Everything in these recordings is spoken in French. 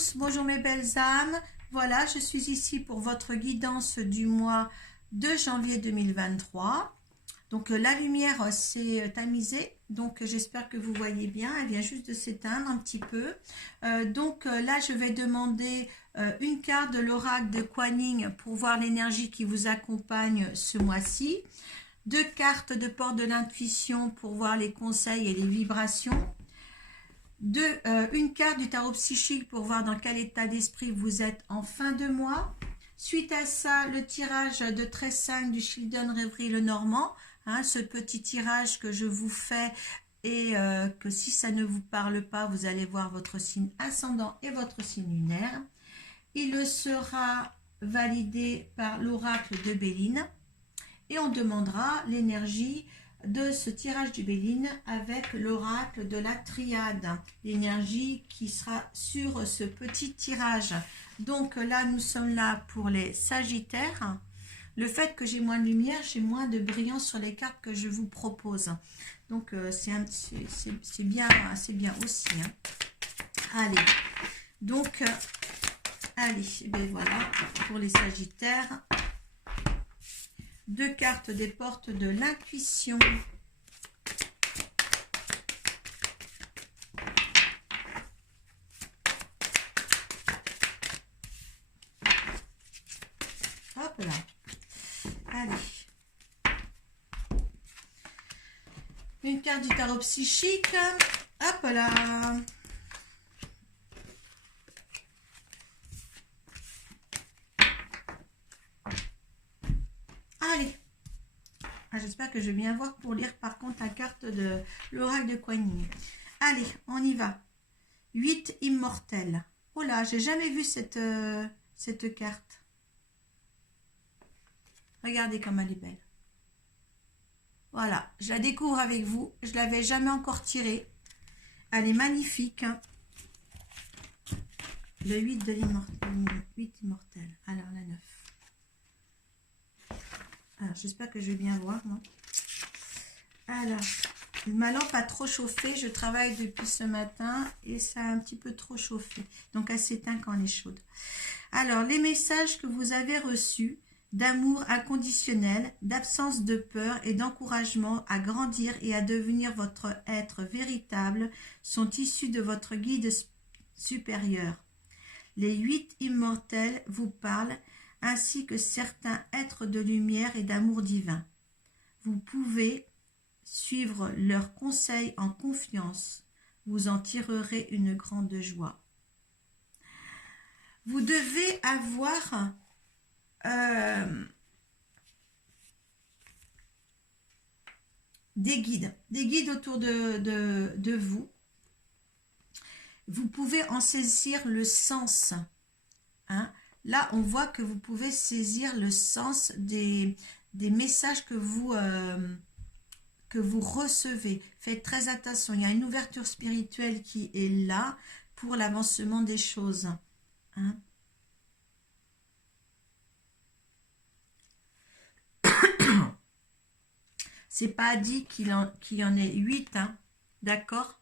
tous, bonjour mes belles âmes. Voilà, je suis ici pour votre guidance du mois de janvier 2023. Donc la lumière s'est tamisée, donc j'espère que vous voyez bien, elle vient juste de s'éteindre un petit peu. Là, je vais demander une carte de l'oracle de Kuan Yin pour voir l'énergie qui vous accompagne ce mois-ci. 2 cartes de porte de l'intuition pour voir les conseils et les vibrations. Une carte du tarot psychique pour voir dans quel état d'esprit vous êtes en fin de mois. Suite à ça, le tirage de 13-5 du Children Rêverie le Normand, ce petit tirage que je vous fais et que si ça ne vous parle pas, vous allez voir votre signe ascendant et votre signe lunaire. Il sera validé par l'oracle de Béline et on demandera l'énergie de ce tirage du Béline avec l'oracle de la triade, l'énergie qui sera sur ce petit tirage. Donc là, nous sommes là pour les Sagittaires. Le fait que j'ai moins de lumière, j'ai moins de brillance sur les cartes que je vous propose. Donc c'est bien aussi. Allez, donc allez, ben voilà pour les Sagittaires. 2 cartes des portes de l'intuition. Hop là. Allez. Une carte du tarot psychique. Hop là. Allez, j'espère que je vais bien voir pour lire par contre la carte de l'oracle de Kuan Yin. Allez, on y va. 8 immortels. Oh là, j'ai jamais vu cette carte. Regardez comme elle est belle. Voilà, je la découvre avec vous. Je ne l'avais jamais encore tirée. Elle est magnifique. Le 8 de l'immortel. 8 immortels. Alors, la 9. Alors, j'espère que je vais bien voir, moi. Alors, ma lampe a trop chauffé. Je travaille depuis ce matin et ça a un petit peu trop chauffé. Donc, elle s'éteint quand elle est chaude. Alors, les messages que vous avez reçus d'amour inconditionnel, d'absence de peur et d'encouragement à grandir et à devenir votre être véritable sont issus de votre guide supérieur. Les 8 immortels vous parlent ainsi que certains êtres de lumière et d'amour divin. Vous pouvez suivre leurs conseils en confiance. Vous en tirerez une grande joie. Vous devez avoir des guides autour de vous. Vous pouvez en saisir le sens. Là, on voit que vous pouvez saisir le sens des messages que vous recevez. Faites très attention, il y a une ouverture spirituelle qui est là pour l'avancement des choses. C'est pas dit qu'il y en ait 8, d'accord,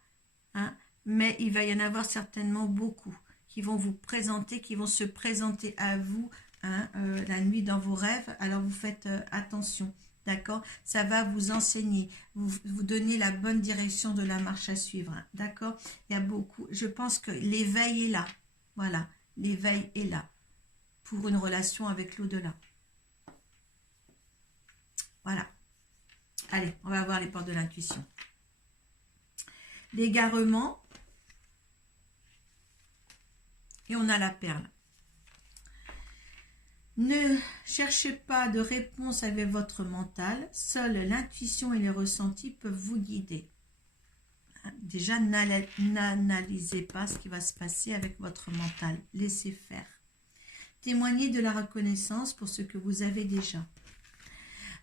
mais il va y en avoir certainement beaucoup qui vont vous présenter, qui vont se présenter à vous la nuit dans vos rêves. Alors vous faites attention, d'accord, ça va vous enseigner, vous donner la bonne direction de la marche à suivre, d'accord. Il y a beaucoup, je pense que l'éveil est là, voilà, l'éveil est là pour une relation avec l'au-delà. Voilà. Allez, on va voir les portes de l'intuition. L'égarement. Et on a la perle. Ne cherchez pas de réponse avec votre mental. Seule l'intuition et les ressentis peuvent vous guider. Déjà, n'analysez pas ce qui va se passer avec votre mental. Laissez faire. Témoignez de la reconnaissance pour ce que vous avez déjà.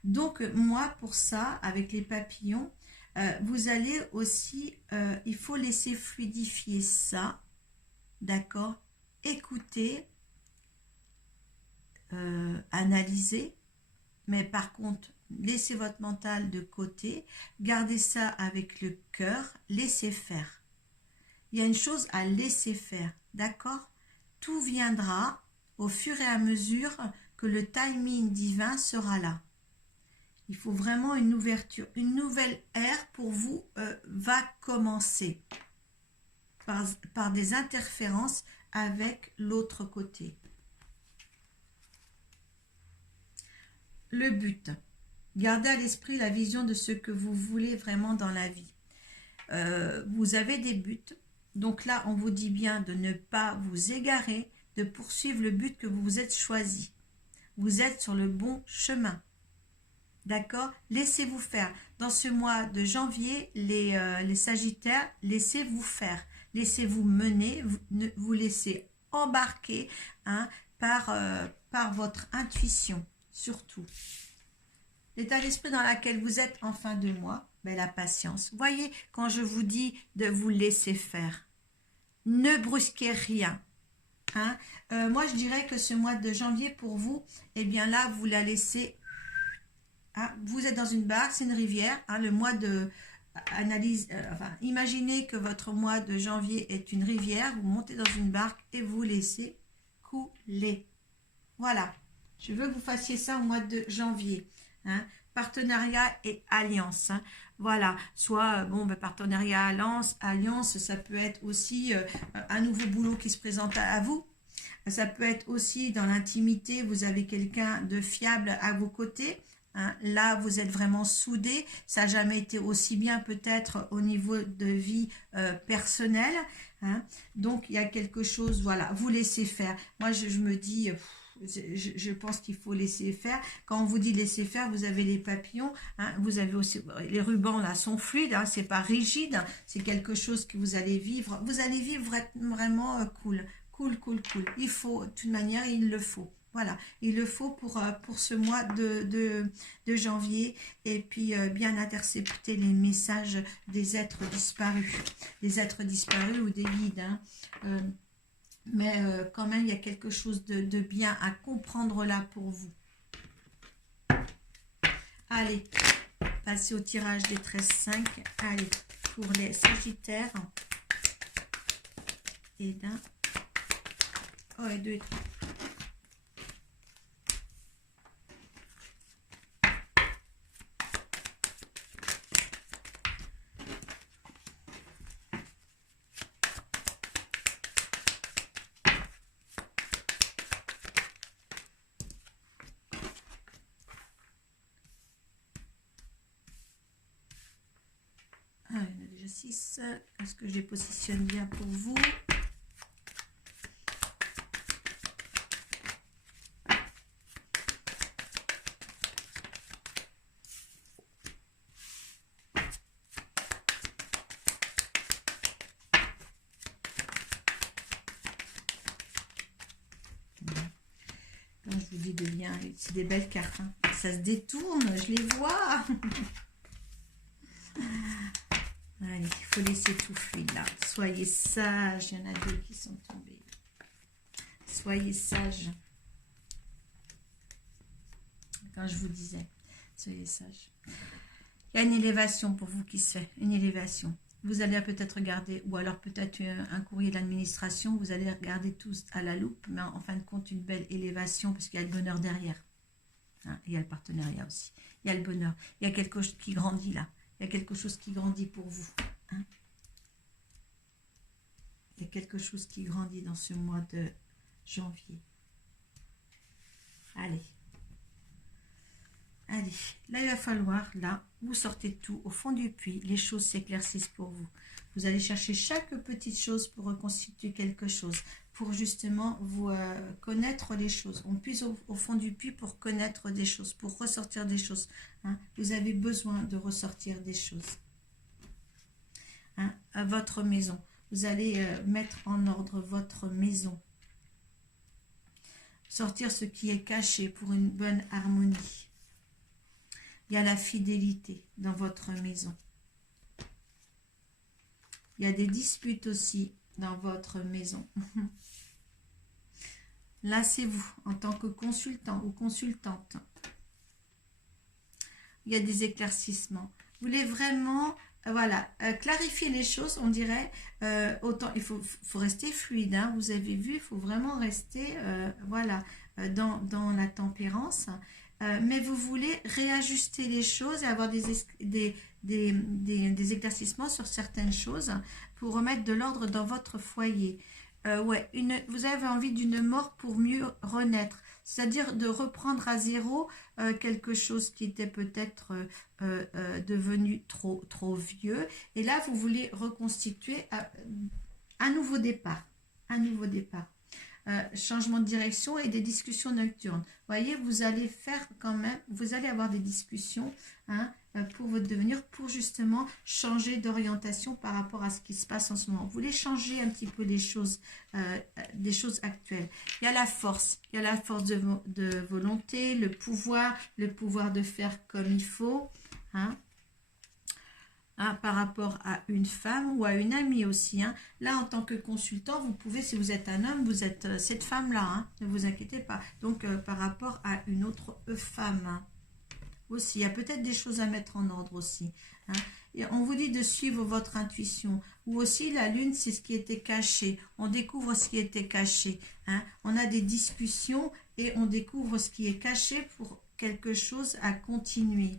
Donc, moi, pour ça, avec les papillons, vous allez aussi, il faut laisser fluidifier ça, d'accord? Écoutez, analysez, mais par contre, laissez votre mental de côté, gardez ça avec le cœur, laissez faire. Il y a une chose à laisser faire, d'accord? tout viendra au fur et à mesure que le timing divin sera là. Il faut vraiment une ouverture. Une nouvelle ère pour vous va commencer par des interférences avec l'autre côté. Le but. Gardez à l'esprit la vision de ce que vous voulez vraiment dans la vie. Vous avez des buts. Donc là, on vous dit bien de ne pas vous égarer, de poursuivre le but que vous vous êtes choisi. Vous êtes sur le bon chemin. D'accord? Laissez-vous faire. Dans ce mois de janvier, les Sagittaires, laissez-vous faire. Laissez-vous mener, vous laissez embarquer par votre intuition, surtout. L'état d'esprit dans lequel vous êtes en fin de mois, ben, la patience. Voyez, quand je vous dis de vous laisser faire, ne brusquez rien. Moi, je dirais que ce mois de janvier, pour vous, eh bien là, vous la laissez... vous êtes dans une barque, c'est une rivière. Le mois de analyse, imaginez que votre mois de janvier est une rivière. Vous montez dans une barque et vous laissez couler. Voilà. Je veux que vous fassiez ça au mois de janvier. Partenariat et alliance. Voilà. Soit partenariat, alliance, ça peut être aussi un nouveau boulot qui se présente à vous. Ça peut être aussi dans l'intimité. Vous avez quelqu'un de fiable à vos côtés. Là, vous êtes vraiment soudés. Ça n'a jamais été aussi bien peut-être au niveau de vie personnelle. Donc, il y a quelque chose, voilà, vous laissez faire. Moi, je me dis, je pense qu'il faut laisser faire. Quand on vous dit laisser faire, vous avez les papillons. Vous avez aussi, les rubans là sont fluides, c'est pas rigide. C'est quelque chose que vous allez vivre. Vous allez vivre vraiment cool. Cool. Il faut, de toute manière, il le faut. Voilà, il le faut pour ce mois de janvier et puis bien intercepter les messages des êtres disparus. Des êtres disparus ou des guides. Mais quand même, il y a quelque chose de bien à comprendre là pour vous. Allez, passez au tirage des 13-5. Allez, pour les Sagittaires. Et d'un. Oh, et deux et trois. Il y en a déjà 6. Est-ce que je les positionne bien pour vous? Quand je vous dis de bien, c'est des belles cartes. Ça se détourne, je les vois. Allez, il faut laisser tout fluide là. Soyez sages. Il y en a 2 qui sont tombés. Soyez sages. Quand je vous disais, soyez sages. Il y a une élévation pour vous qui se fait. Une élévation. Vous allez peut-être regarder, ou alors peut-être un courrier d'administration. Vous allez regarder tous à la loupe. Mais en fin de compte, une belle élévation parce qu'il y a le bonheur derrière. Il y a le partenariat aussi. Il y a le bonheur. Il y a quelque chose qui grandit là. Il y a quelque chose qui grandit pour vous. Il y a quelque chose qui grandit dans ce mois de janvier. Allez. Allez. Là, il va falloir, là, vous sortez tout au fond du puits. Les choses s'éclaircissent pour vous. Vous allez chercher chaque petite chose pour reconstituer quelque chose. Pour justement vous connaître les choses. On puise au fond du puits pour connaître des choses, pour ressortir des choses. Vous avez besoin de ressortir des choses. À votre maison. Vous allez mettre en ordre votre maison. Sortir ce qui est caché pour une bonne harmonie. Il y a la fidélité dans votre maison. Il y a des disputes aussi dans votre maison. Lassez-vous en tant que consultant ou consultante. Il y a des éclaircissements. Vous voulez vraiment voilà, clarifier les choses, on dirait, autant, faut rester fluide, hein, vous avez vu, il faut vraiment rester, voilà, dans la tempérance, mais vous voulez réajuster les choses et avoir des éclaircissements sur certaines choses pour remettre de l'ordre dans votre foyer. Ouais, vous avez envie d'une mort pour mieux renaître, c'est-à-dire de reprendre à zéro quelque chose qui était peut-être devenu trop vieux. Et là, vous voulez reconstituer un nouveau départ. Un nouveau départ. Changement de direction et des discussions nocturnes. Vous voyez, vous allez faire quand même, vous allez avoir des discussions hein, pour votre devenir, pour justement changer d'orientation par rapport à ce qui se passe en ce moment. Vous voulez changer un petit peu des choses actuelles. Il y a la force de volonté, le pouvoir de faire comme il faut, hein. Par rapport à une femme ou à une amie aussi. Hein. Là, en tant que consultant, vous pouvez, si vous êtes un homme, vous êtes cette femme-là. Hein, ne vous inquiétez pas. Donc, par rapport à une autre femme hein, aussi. Il y a peut-être des choses à mettre en ordre aussi. Hein. Et on vous dit de suivre votre intuition. Ou aussi, la lune, c'est ce qui était caché. On découvre ce qui était caché. Hein. On a des discussions et on découvre ce qui est caché pour quelque chose à continuer.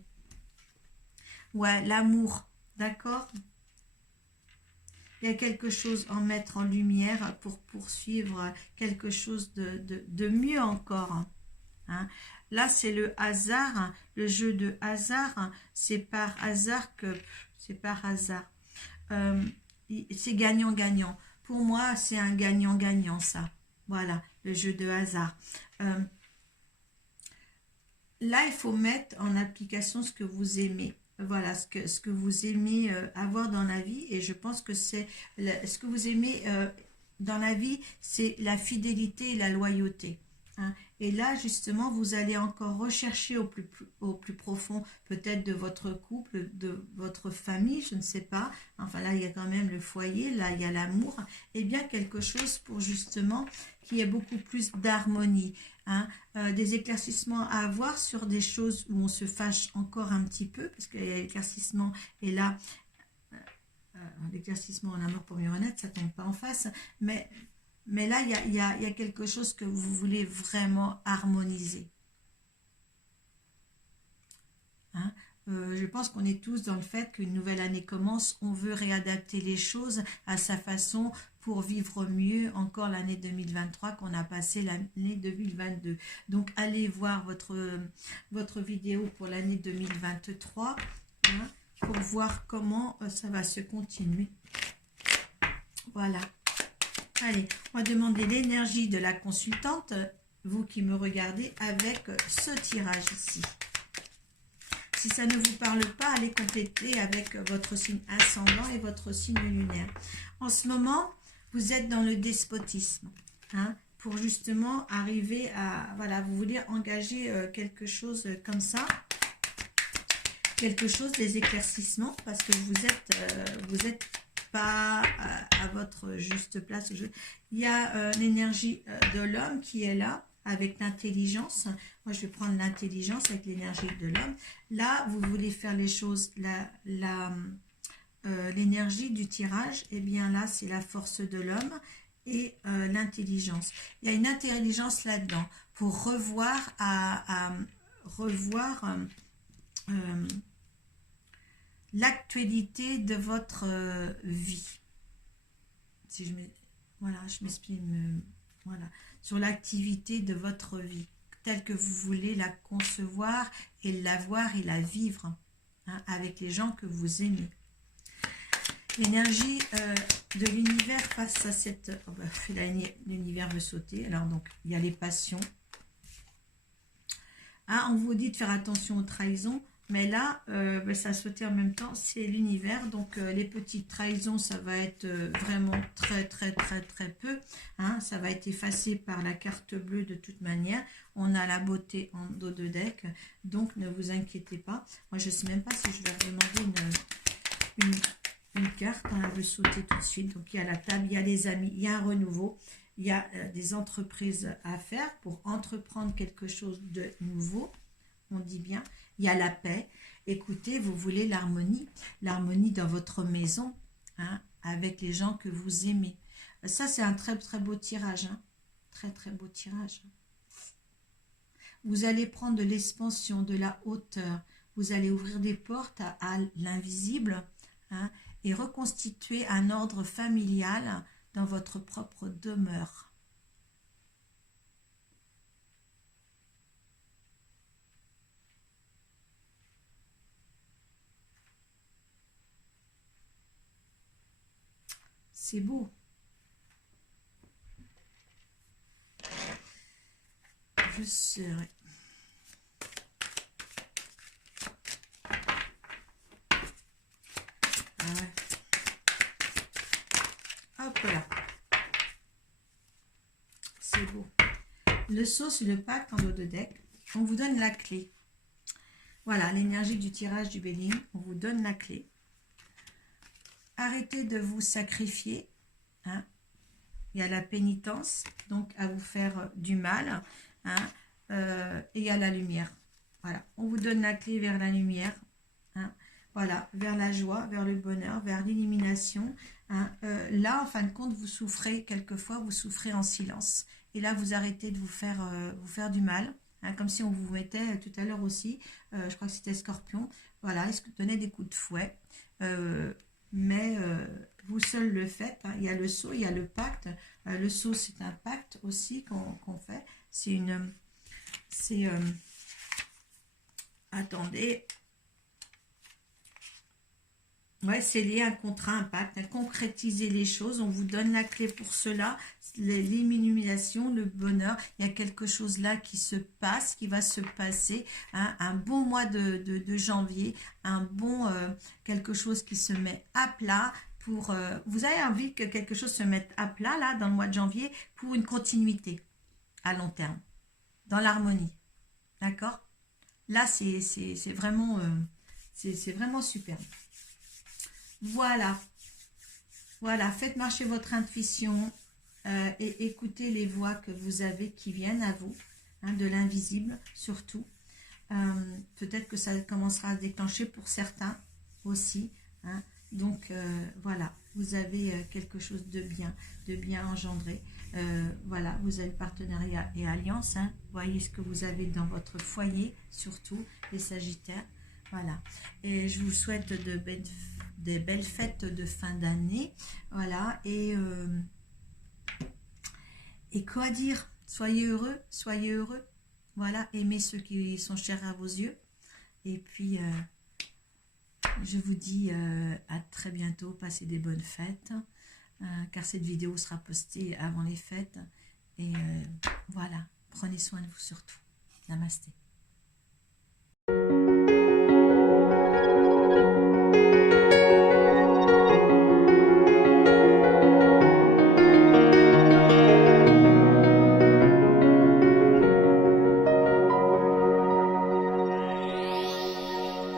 Ouais, l'amour. D'accord? Il y a quelque chose à mettre en lumière pour poursuivre quelque chose de mieux encore. Hein? Là, c'est le hasard, le jeu de hasard. C'est par hasard que... C'est par hasard. C'est gagnant-gagnant. Pour moi, c'est un gagnant-gagnant, ça. Voilà, le jeu de hasard. Là, il faut mettre en application ce que vous aimez. Voilà, ce que vous aimez avoir dans la vie. Et je pense que c'est ce que vous aimez dans la vie, c'est la fidélité et la loyauté. Hein. Et là, justement, vous allez encore rechercher au plus profond, peut-être de votre couple, de votre famille, je ne sais pas. Enfin, là, il y a quand même le foyer, là, il y a l'amour. Et bien, quelque chose pour justement qu'il y ait beaucoup plus d'harmonie. Hein, des éclaircissements à avoir sur des choses où on se fâche encore un petit peu, parce que l'éclaircissement est là, l'éclaircissement en amour pour mieux renaître, ça ne tombe pas en face, mais là, il y a quelque chose que vous voulez vraiment harmoniser. Hein, je pense qu'on est tous dans le fait qu'une nouvelle année commence, on veut réadapter les choses à sa façon pour vivre mieux encore l'année 2023 qu'on a passé l'année 2022. Donc, allez voir votre vidéo pour l'année 2023 hein, pour voir comment ça va se continuer. Voilà. Allez, on va demander l'énergie de la consultante, vous qui me regardez, avec ce tirage ici. Si ça ne vous parle pas, allez compléter avec votre signe ascendant et votre signe lunaire. En ce moment, vous êtes dans le despotisme, hein, pour justement arriver à, voilà, vous voulez engager quelque chose comme ça, quelque chose, des éclaircissements, parce que vous êtes pas à votre juste place. Il y a l'énergie de l'homme qui est là, avec l'intelligence. Moi, je vais prendre l'intelligence avec l'énergie de l'homme. Là, vous voulez faire les choses, l'énergie du tirage, et bien là, c'est la force de l'homme et l'intelligence. Il y a une intelligence là-dedans pour revoir l'actualité de votre vie. Si je m'exprime, voilà, sur l'activité de votre vie, telle que vous voulez la concevoir et la voir et la vivre hein, avec les gens que vous aimez. L'énergie de l'univers face à cette... Oh bah, l'univers veut sauter. Alors, donc, il y a les passions. Ah, on vous dit de faire attention aux trahisons. Mais là, ça a sauté en même temps. C'est l'univers. Donc, les petites trahisons, ça va être vraiment très peu. Hein, ça va être effacé par la carte bleue de toute manière. On a la beauté en dos de deck. Donc, ne vous inquiétez pas. Moi, je ne sais même pas si je vais demander une carte, hein, elle veut sauter tout de suite. Donc, il y a la table, il y a les amis, il y a un renouveau, il y a des entreprises à faire pour entreprendre quelque chose de nouveau. on dit bien. Il y a la paix. Écoutez, vous voulez l'harmonie dans votre maison, hein, avec les gens que vous aimez. Ça, c'est un très très beau tirage, hein. Très très beau tirage. Vous allez prendre de l'expansion, de la hauteur. Vous allez ouvrir des portes à l'invisible, hein, et reconstituer un ordre familial dans votre propre demeure. C'est beau. Je serai. Ah ouais. Hop là. C'est beau. Le sceau sur le pacte en dos de deck. On vous donne la clé. Voilà, l'énergie du tirage du Béline. On vous donne la clé. Arrêtez de vous sacrifier, hein. Il y a la pénitence, donc à vous faire du mal, hein, et il y a la lumière. Voilà, on vous donne la clé vers la lumière, hein, voilà, vers la joie, vers le bonheur, vers l'illumination, hein. Là, en fin de compte, vous souffrez, quelquefois, vous souffrez en silence. Et là, vous arrêtez de vous faire du mal, hein, comme si on vous mettait tout à l'heure aussi, je crois que c'était Scorpion, voilà, il donnait des coups de fouet. Mais vous seul le faites, hein. Il y a le sceau, il y a le pacte. Le sceau, c'est un pacte aussi qu'on fait. Attendez. Ouais, c'est lié à un contrat, un pacte, à concrétiser les choses. On vous donne la clé pour cela, l'illumination, le bonheur. Il y a quelque chose là qui se passe, qui va se passer, hein, un bon mois de janvier, un bon quelque chose qui se met à plat. Vous avez envie que quelque chose se mette à plat là dans le mois de janvier pour une continuité à long terme, dans l'harmonie. D'accord? Là, c'est vraiment, c'est vraiment superbe. Voilà, voilà, faites marcher votre intuition et écoutez les voix que vous avez qui viennent à vous, hein, de l'invisible surtout. Peut-être que ça commencera à se déclencher pour certains aussi, hein. Donc voilà, vous avez quelque chose de bien engendré. Voilà, vous avez partenariat et alliance, hein. Voyez ce que vous avez dans votre foyer, surtout les Sagittaires. Voilà, et je vous souhaite des belles fêtes de fin d'année. Voilà, et quoi dire? Soyez heureux, soyez heureux. Voilà, aimez ceux qui sont chers à vos yeux. Et puis, je vous dis à très bientôt. Passez des bonnes fêtes, car cette vidéo sera postée avant les fêtes. Et voilà, prenez soin de vous surtout. Namasté.